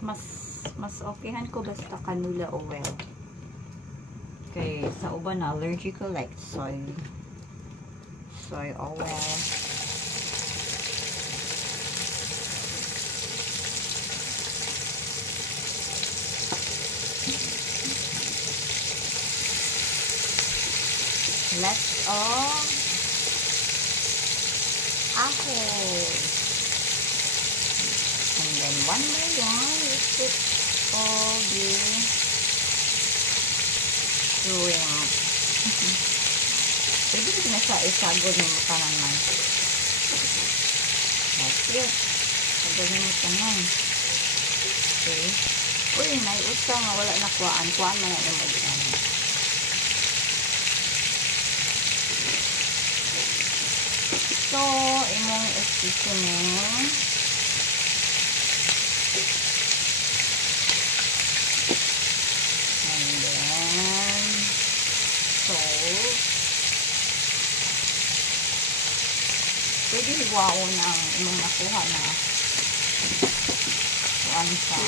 mas okayhan ko basta canola oil. Kay sa uban na allergic ko like soy oil. Let's apple. And then one by one, we put all the shrimp. Pwede ko na siya isagod ng makanan man. That's it. Sagod ng makanan. Okay. Uy, may utang nga wala na kuhaan. Kuhaan man na mag-ano. So, imong seasoning. And then, salt. Pwede hiwaon ang imong nakuha na kuan sa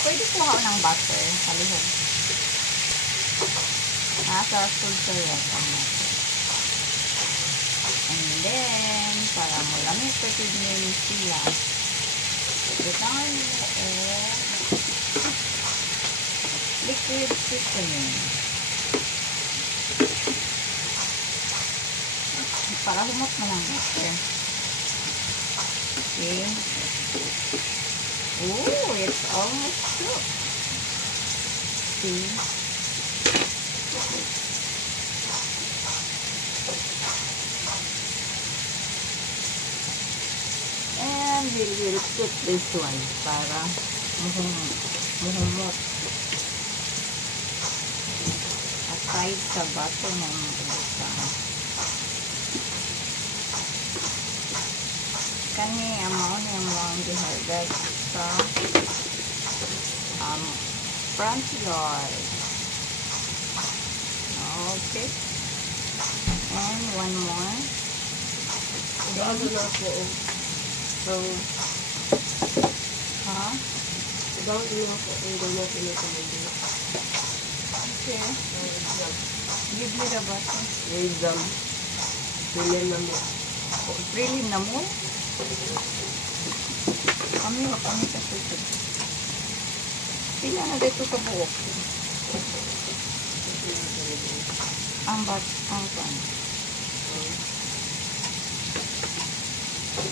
pwede kuha ng butter sa lihog. Sa food syrup. And then, para malamig pwede nyo sila. Butangan mo liquid seasoning. Para humot mo lang. Okay. Oh, it's almost cooked. See? And we will put this one para muhumot. Aside sa butter na mabutaan. Kani amount yung mga giharvest sa front yard. Okay. And one more. So, okay. Give me the butter. Prelim na mo? Kami sa susunod. Pila na dito sa buhok. Ang pan.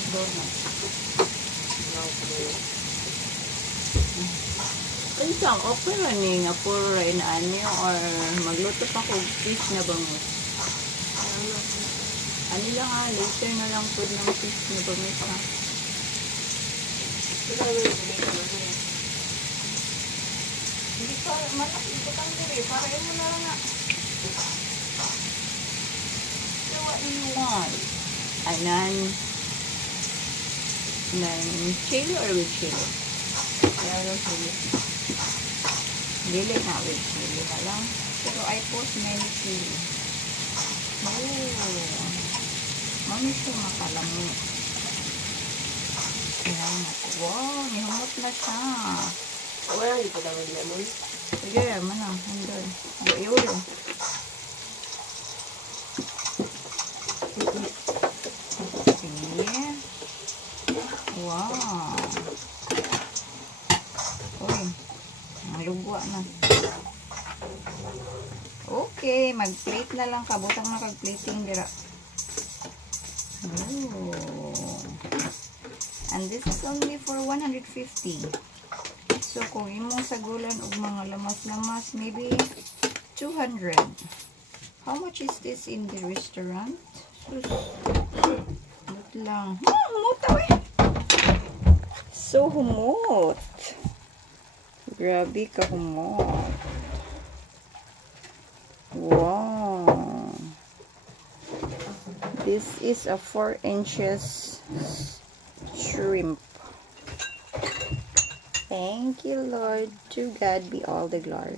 Donut. Isang okay na ni nga puro rin ani or magluto pa kong fish na bangus. Ano lang later na lang po ng fish na bangus ha. Hindi pa malaki ito kang diri. Para mo na lang nga. So what do you want? Anan chili or with chili? Chili. Dili na with chili na lang. Pero I post many chili. Oh. Mami siya makalamit. Ayan na. Wow, nihumot na siya. Wala dito lang ang lemon. Sige, mana. Handol. Ulo. Sige. Wow. Uy. Malugwa na. Okay, mag-plate na lang. Kabutang na kag-plating dira. Oh. And this is only for 150. So, kung imong sagulan og mga lamas-lamas, maybe 200. How much is this in the restaurant? Sus. But lang. Mutaw eh. So, humot. Grabe ka humot. Wow. This is a 4 inches shrimp. Thank you, Lord. To God be all the glory.